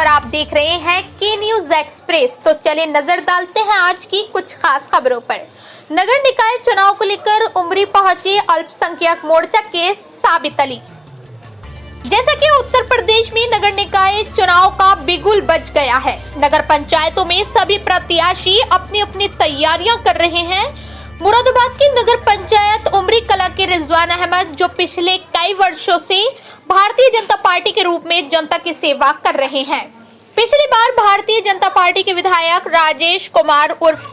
और आप देख रहे हैं के न्यूज एक्सप्रेस। तो चले नजर डालते हैं आज की कुछ खास खबरों पर। नगर निकाय चुनाव को लेकर उमरी पहुंचे अल्पसंख्यक मोर्चा के साबित अली। जैसा कि उत्तर प्रदेश में नगर निकाय चुनाव का बिगुल बज गया है। नगर पंचायतों में सभी प्रत्याशी अपनी अपनी तैयारियां कर रहे हैं। मुरादाबाद की नगर पंचायत उमरी कला के रिजवान अहमद, जो पिछले कई वर्षों से भारतीय जनता पार्टी के रूप में जनता की सेवा कर रहे हैं। पिछली बार भारतीय जनता पार्टी के विधायक राजेश कुमार उर्फ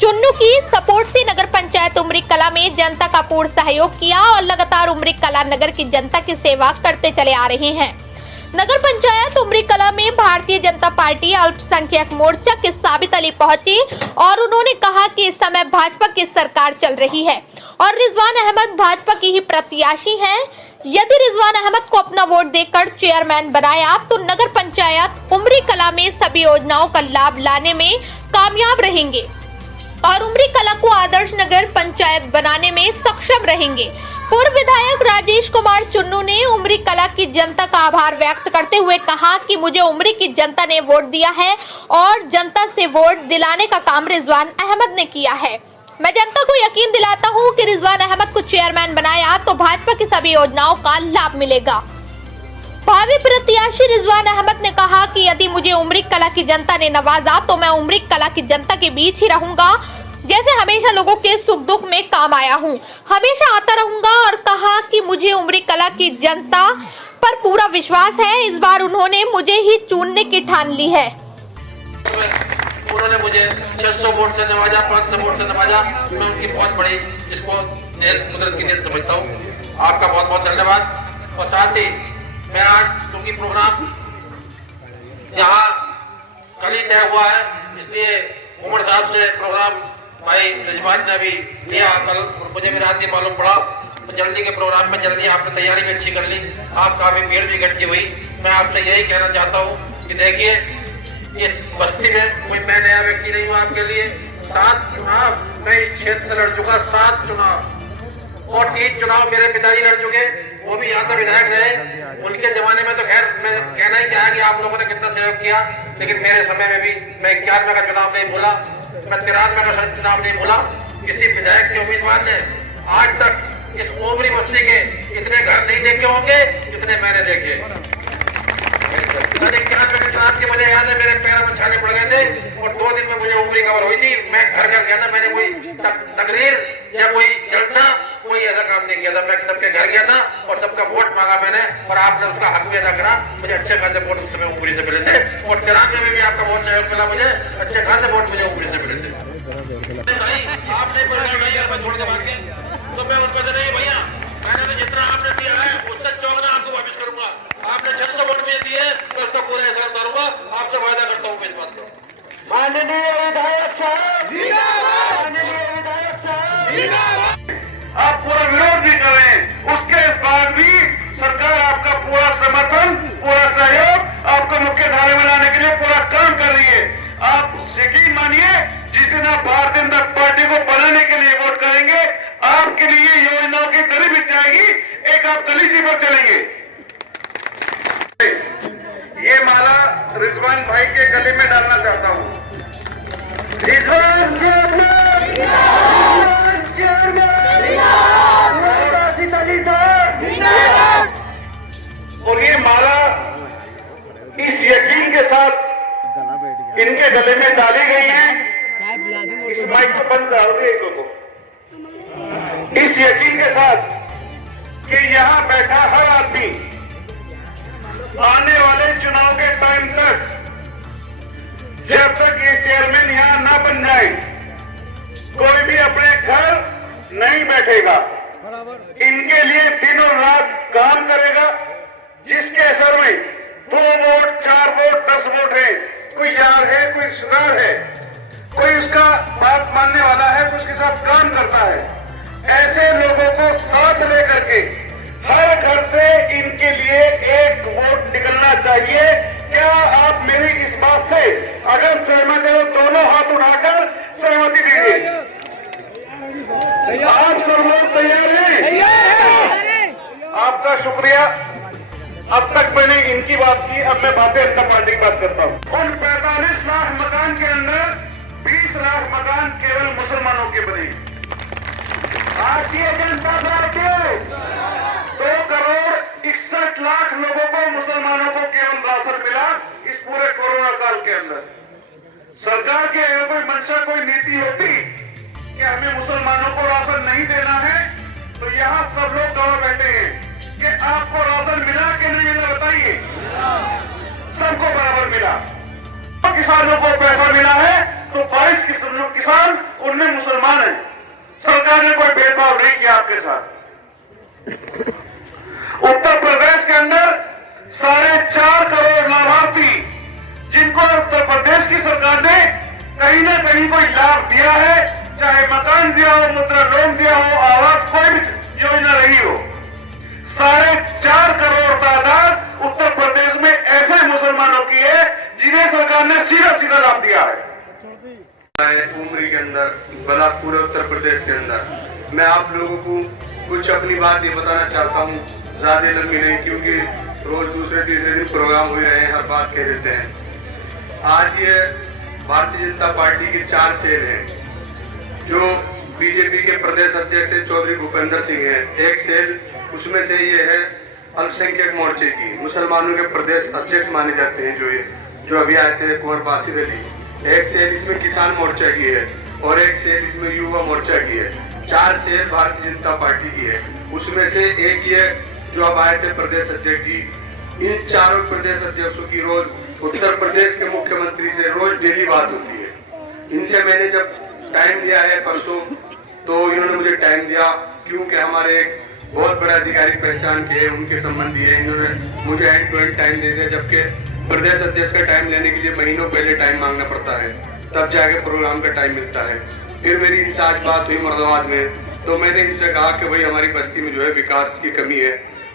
चुन्नू की सपोर्ट से नगर पंचायत उमरी कला में जनता का पूर्ण सहयोग किया और लगातार उमरी कला नगर की जनता की सेवा करते चले आ रहे हैं। नगर पंचायत उमरी कला में भारतीय जनता पार्टी अल्पसंख्यक मोर्चा के साबित अली पहुंचे और उन्होंने कहा कि इस समय भाजपा की सरकार चल रही है और रिजवान अहमद भाजपा की ही प्रत्याशी हैं। यदि रिजवान अहमद को अपना वोट देकर चेयरमैन बनाया तो नगर पंचायत उमरी कला में सभी योजनाओं का लाभ लाने में कामयाब रहेंगे और उमरी कला को आदर्श नगर पंचायत बनाने में सक्षम रहेंगे। पूर्व विधायक राजेश कुमार चुन्नू ने उमरी कला की जनता का आभार व्यक्त करते हुए कहा कि मुझे उमरी की जनता ने वोट दिया है और जनता से वोट दिलाने का काम रिजवान अहमद ने किया है। मैं जनता को यकीन दिलाता हूं कि रिजवान अहमद को चेयरमैन बनाया तो भाजपा की सभी योजनाओं का लाभ मिलेगा। भावी प्रत्याशी रिजवान अहमद ने कहा कि यदि मुझे उमरी कला की जनता ने नवाजा तो मैं उमरी कला की जनता के बीच ही रहूंगा। जैसे हमेशा लोगों के सुख दुख में काम आया हूं, हमेशा आता रहूंगा। और कहा कि मुझे उमरी कला की जनता पर पूरा विश्वास है। इस बार उन्होंने मुझे ही चुनने की ठान ली है। उन्होंने मुझे 600 वोट से नवाजा, 500 वोट से नवाजा। मैं उनकी बहुत बड़ी इसको कुदरत की नीयत समझता हूँ। आपका बहुत बहुत धन्यवाद। और साथ ही मैं आज क्योंकि प्रोग्राम यहाँ कल ही तय हुआ है, इसलिए उमर साहब से प्रोग्राम भाई रिजवान ने भी लिया कल, और मुझे भी रात ही मालूम पड़ा तो जल्दी के प्रोग्राम में जल्दी आपने तैयारी भी अच्छी कर ली। आप काफी भीड़ भी इकट्ठी हुई। मैं आपसे यही कहना चाहता हूँ कि देखिए, ये बस्ती में कोई मैं नया व्यक्ति नहीं हूँ। आपके लिए 7 चुनाव मैं इस क्षेत्र से लड़ चुका, 7 चुनाव और 3 चुनाव मेरे पिताजी लड़ चुके, वो भी यहाँ का विधायक रहे। उनके जमाने में तो खैर मैं कहना ही क्या कि आप लोगों ने कितना सहयोग किया, लेकिन मेरे समय में भी मैं 91 का चुनाव नहीं भूला, मैं 93 का चुनाव नहीं भूला। किसी विधायक के उम्मीदवार ने आज तक इस उमरी बस्ती के इतने घर नहीं देखे होंगे जितने मैंने देखे। मैंने 91 के चुनाव के मुझे याद है, मेरे पैरों में छाले पड़ गए थे और 2 दिन में मुझे उमरी खबर हुई थी। मैं घर घर गया था, मैंने कोई तकरीर या कोई जलसा कोई ऐसा काम नहीं किया था। मैं सबके घर गया था और सबका वोट मांगा मैंने, और आपने उसका हक भी अदा करा। मुझे अच्छे खासे वोट उस समय उमरी से मिले थे और 93 में भी आपका बहुत सहयोग मिला। मुझे अच्छे खासे वोट मुझे उमरी से मिले थे। आपने छोड़ के बात तो मैं उनको नहीं भैया, मैंने जितना आपने दिया है उससे 14 आपको वापस करूंगा। आपने 600 वोट मुझे दिए, मैं उसका पूरा हिसाब करूंगा। आपसे वायदा करता हूँ इस बात का। माननीय विधायक साहब, माननीय विधायक साहब, आप पूरा विरोध भी करें, उसके बाद भी सरकार आपका पूरा समर्थन, पूरा सहयोग आपको मुख्य धारे में लाने के लिए पूरा काम कर रही है। आप यकीन मानिए, जिस दिन आप भारतीय जनता पार्टी को बनाने के लिए वोट करेंगे, आपके लिए योजनाओं की दरी मिल जाएगी। एक आप गली पर चलेंगे। ये माला रिजवान भाई के गले में डालना चाहता हूँ। रिजवान और ये माला इस यकीन के साथ इनके गले में डाली गई है। इस माइक को बंद करोगे को, इस यकीन के साथ कि यहाँ बैठा हर आदमी आने वाले चुनाव के टाइम तक, जब तक ये चेयरमैन यहाँ ना बन जाए, कोई भी अपने घर नहीं बैठेगा। इनके लिए दिनों रात काम करेगा। जिसके असर में 2 वोट, 4 वोट, 10 वोट है, कोई यार है, कोई रिश्तेदार है, कोई उसका बात मानने वाला है, तो उसके साथ काम करता है। ऐसे लोगों को साथ लेकर के हर घर से इनके लिए 1 वोट निकलना चाहिए। क्या आप मेरी इस बात से अगर सहमत हो, दोनों हाथ उठाकर सहमति दीजिए। आप सब लोग तैयार हैं? आपका शुक्रिया। अब तक मैंने इन उनकी बात की, अब मैं भारतीय जनता पार्टी की बात करता हूँ। उन 45 लाख मकान के अंदर 20 लाख मकान केवल मुसलमानों के बने। भारतीय जनता पार्टी 2 करोड़ 61 लाख लोगों को, मुसलमानों को केवल राशन मिला इस पूरे कोरोना काल के अंदर। सरकार की अगर कोई मंशा, कोई नीति होती कि हमें मुसलमानों को राशन नहीं देना है, तो यहाँ सब लोग गवाह बैठे हैं कि आपको राशन मिला कि नहीं मिला, बताइए। सबको बराबर मिला। तो किसानों को पैसा मिला है तो 22 किसान उनमें मुसलमान हैं। सरकार ने कोई भेदभाव नहीं किया आपके साथ। उत्तर प्रदेश के अंदर 4.5 करोड़ लाभार्थी, जिनको उत्तर प्रदेश की सरकार ने कहीं ना कहीं कोई लाभ दिया है, चाहे मकान दिया हो, मुद्रा लोन दिया हो, आवास कोई भी योजना रही हो। 4.5 करोड़ तादाद उत्तर प्रदेश में ऐसे मुसलमानों की है जिन्हें सरकार ने सीधा सीधा लाभ दिया है। उमरी के अंदर, भला पूरे उत्तर प्रदेश के अंदर मैं आप लोगों को कुछ अपनी बात ये बताना चाहता हूँ, ज्यादा लंबी नहीं, क्योंकि रोज दूसरे तीसरे दिन प्रोग्राम हुए हैं, हर बात कह देते हैं। आज ये भारतीय जनता पार्टी की 4 सेल हैं, जो बीजेपी के प्रदेश अध्यक्ष चौधरी भूपेंद्र सिंह हैं। एक सेल उसमें से ये है अल्पसंख्यक मोर्चे की, मुसलमानों के प्रदेश अध्यक्ष माने जाते हैं जो अभी आए थे, कुंवर बासिर अली। एक सेल इसमें किसान मोर्चा की है और एक सेल इसमें युवा मोर्चा की है। 4 सेल भारतीय जनता पार्टी की है। उसमें से एक ये जो अब आए थे प्रदेश अध्यक्ष जी, इन चारों प्रदेश अध्यक्षों की रोज उत्तर प्रदेश के मुख्यमंत्री से रोज डेली बात होती है। इनसे मैंने जब टाइम लिया है परसों, तो इन्होंने मुझे टाइम दिया, क्योंकि हमारे एक बहुत बड़ा अधिकारी पहचान के उनके संबंधी है। इन्होंने मुझे एंड टू एंड टाइम दे दिया, जबकि प्रदेश अध्यक्ष का टाइम लेने के लिए महीनों पहले टाइम मांगना पड़ता है, तब जाके प्रोग्राम का टाइम मिलता है। फिर मेरी इनसे आज बात हुई मुरादाबाद में, तो मैंने इनसे कहा कि भाई हमारी बस्ती में जो है विकास की कमी है,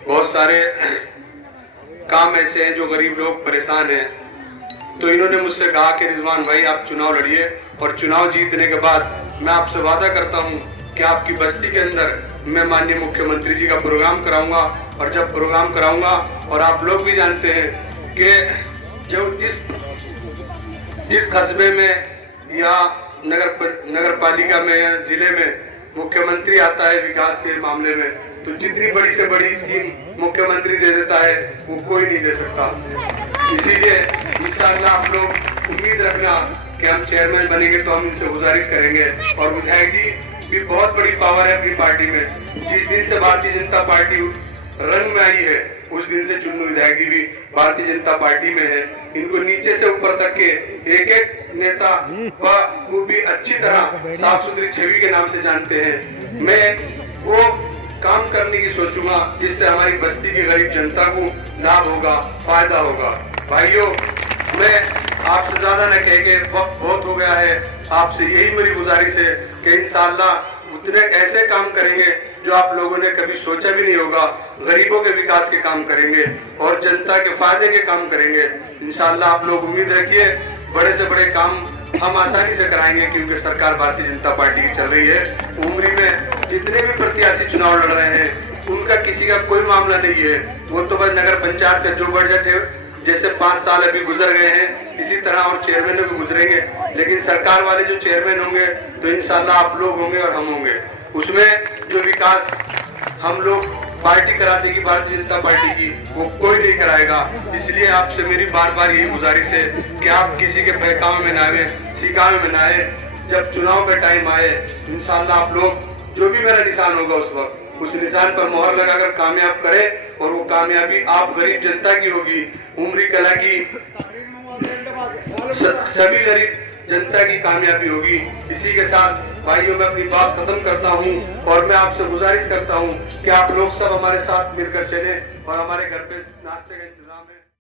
बहुत सारे काम ऐसे हैं जो गरीब लोग परेशान हैं। तो इन्होंने मुझसे कहा कि रिजवान भाई आप चुनाव लड़िए, और चुनाव जीतने के बाद मैं आपसे वादा करता हूँ कि आपकी बस्ती के अंदर मैं माननीय मुख्यमंत्री जी का प्रोग्राम कराऊंगा। और जब प्रोग्राम कराऊंगा, और आप लोग भी जानते हैं कि जो जिस कस्बे में या नगर पालिका में या जिले में मुख्यमंत्री आता है विकास के मामले में, तो जितनी बड़ी से बड़ी स्कीम मुख्यमंत्री दे देता है वो कोई नहीं दे सकता। इसीलिए इंशाअल्लाह आप लोग उम्मीद रखना कि हम चेयरमैन बनेंगे तो हम इनसे गुजारिश करेंगे। और विधायक जी भी बहुत बड़ी पावर है अपनी पार्टी में। जिस दिन से भारतीय जनता पार्टी रंग में आई है, उस दिन से चुन्नू विधायक जी भी भारतीय जनता पार्टी में है। इनको नीचे से ऊपर तक के एक एक नेता वो भी अच्छी तरह साफ सुथरी छवि के नाम से जानते हैं। मैं वो काम करने की सोचूंगा जिससे हमारी बस्ती की गरीब जनता को लाभ होगा, फायदा होगा। भाइयों, मैं आपसे ज्यादा न कह के, वक्त बहुत हो गया है, आपसे यही मेरी गुजारिश है कि इंशाअल्लाह उतने ऐसे काम करेंगे जो आप लोगों ने कभी सोचा भी नहीं होगा। गरीबों के विकास के काम करेंगे और जनता के फायदे के काम करेंगे। इंशाअल्लाह आप लोग उम्मीद रखिए, बड़े से बड़े काम हम आसानी से कराएंगे, क्योंकि सरकार भारतीय जनता पार्टी की चल रही है। उमरी में जितने भी प्रत्याशी चुनाव लड़ रहे हैं, उनका किसी का कोई मामला नहीं है। वो तो बस नगर पंचायत के जो बजट है, जैसे 5 साल अभी गुजर गए हैं, इसी तरह और चेयरमैन भी गुजरेंगे। लेकिन सरकार वाले जो चेयरमैन होंगे तो इंशाअल्लाह आप लोग होंगे और हम होंगे। उसमें जो विकास हम लोग पार्टी करा देगी भारतीय जनता पार्टी की, वो कोई नहीं कराएगा। इसलिए आपसे मेरी बार बार यही गुजारिश है कि आप किसी के बहकावे में ना आए, सिकावे में ना आए। जब चुनाव का टाइम आए, इंशाअल्लाह आप लोग जो भी मेरा निशान होगा उस वक्त उस निशान पर मोहर लगाकर कामयाब करें, और वो कामयाबी आप गरीब जनता की होगी। उमरी कला की सभी गरीब जनता की कामयाबी होगी। इसी के साथ भाइयों मैं अपनी बात खत्म करता हूँ, और मैं आपसे गुजारिश करता हूँ कि आप लोग सब हमारे साथ मिलकर चलें और हमारे घर पे नाश्ता